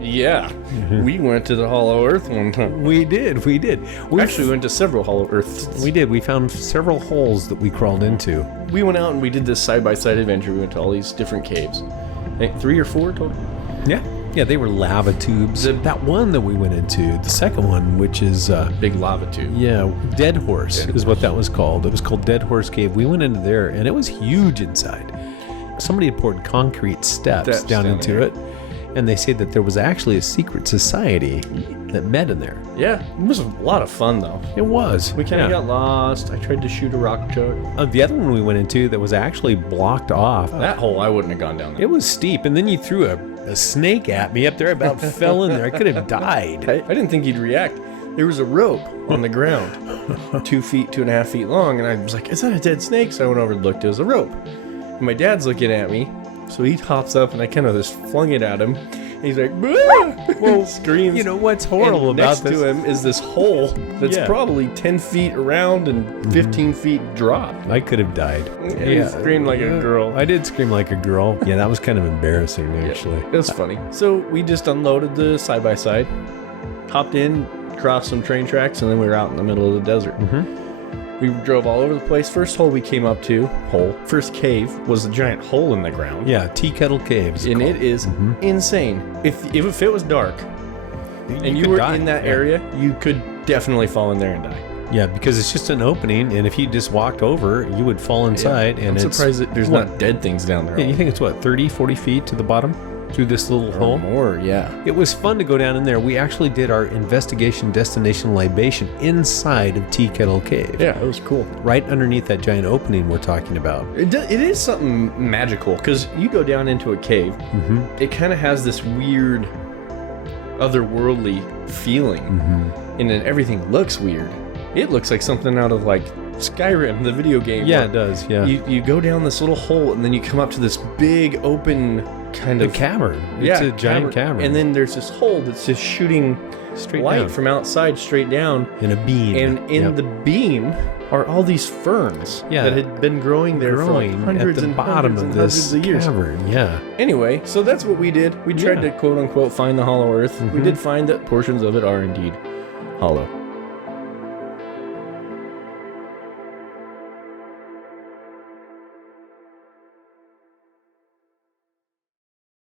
Yeah. We went to the Hollow Earth one time. We did. We actually went to several Hollow Earths. We did. We found several holes that we crawled into. We went out and we did this side-by-side adventure. We went to all these different caves. I think 3 or 4 total. Yeah. Yeah, they were lava tubes. That one that we went into, the second one, which is... Big lava tube. Yeah, Dead Horse is what that was called. It was called Dead Horse Cave. We went into there, and it was huge inside. Somebody had poured concrete steps down into it, and they said that there was actually a secret society that met in there. Yeah, it was a lot of fun, though. It was. We kind of got lost. I tried to shoot a rock chuck. The other one we went into that was actually blocked off. That hole, I wouldn't have gone down there. It was steep, and then you threw a snake at me up there. I about fell in there. I could have died. I didn't think he'd react. There was a rope on the ground, 2.5 feet long, and I was like, is that a dead snake? So I went over and looked. It was a rope. And my dad's looking at me, so he hops up, and I kind of just flung it at him. And he's like, well, screams. You know what's horrible and about next this? to him is this hole that's probably 10 feet around and 15 feet drop. I could have died. Yeah, he screamed like a girl. I did scream like a girl. Yeah, that was kind of embarrassing, actually. It was funny. So we just unloaded the side-by-side, hopped in, crossed some train tracks, and then we were out in the middle of the desert. We drove all over the place. First hole we came up to, first cave, was a giant hole in the ground. Yeah, Tea Kettle Caves. And it is insane. If it was dark and you were in that area, you could definitely fall in there and die. Yeah, because it's just an opening, and if you just walked over, you would fall inside. Yeah. And I'm surprised that there's not dead things down there. Yeah, you think it's 30, 40 feet to the bottom through this little hole? More, yeah. It was fun to go down in there. We actually did our investigation destination libation inside of Tea Kettle Cave. Yeah, it was cool. Right underneath that giant opening we're talking about. It is something magical, because you go down into a cave, it kind of has this weird, otherworldly feeling, and then everything looks weird. It looks like something out of, like, Skyrim, the video game. Yeah, it does, yeah. You go down this little hole, and then you come up to this big, open kind of... cavern. It's a giant cavern. And then there's this hole that's just shooting straight light down. from outside straight down. In a beam. And in the beam are all these ferns that had been growing there for like hundreds at the and bottom hundreds of and this hundreds of years. cavern. Yeah. Anyway, so that's what we did. We tried to quote unquote find the Hollow Earth. We did find that portions of it are indeed hollow.